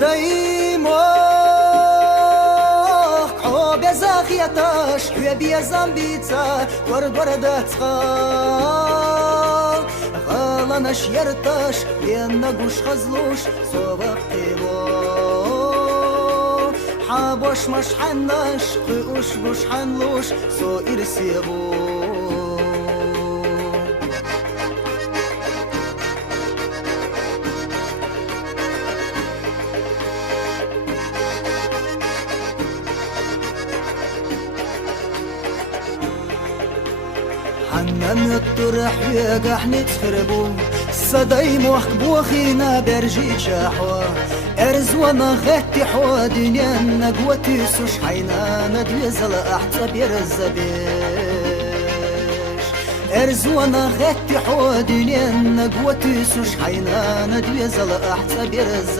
دايما قو بزاخيتاش وبيا زامبيتا ورد وردات غالناش يرتاش ينقوش خزلوش صوبك تيبو حابوش مش حناش قيوش بوش حنلوش سو إرسيبو حنان الطرح يقح نتخربو صداي موخ بوخينا برجي شاحوا ارزوانا غتي حوا دنيا نقوتي سوش حينا ندوزل احتب يرزبيش ارزوانا غتي حوا دنيا نقوتي سوش حينا ندوزل احتب يرزبيش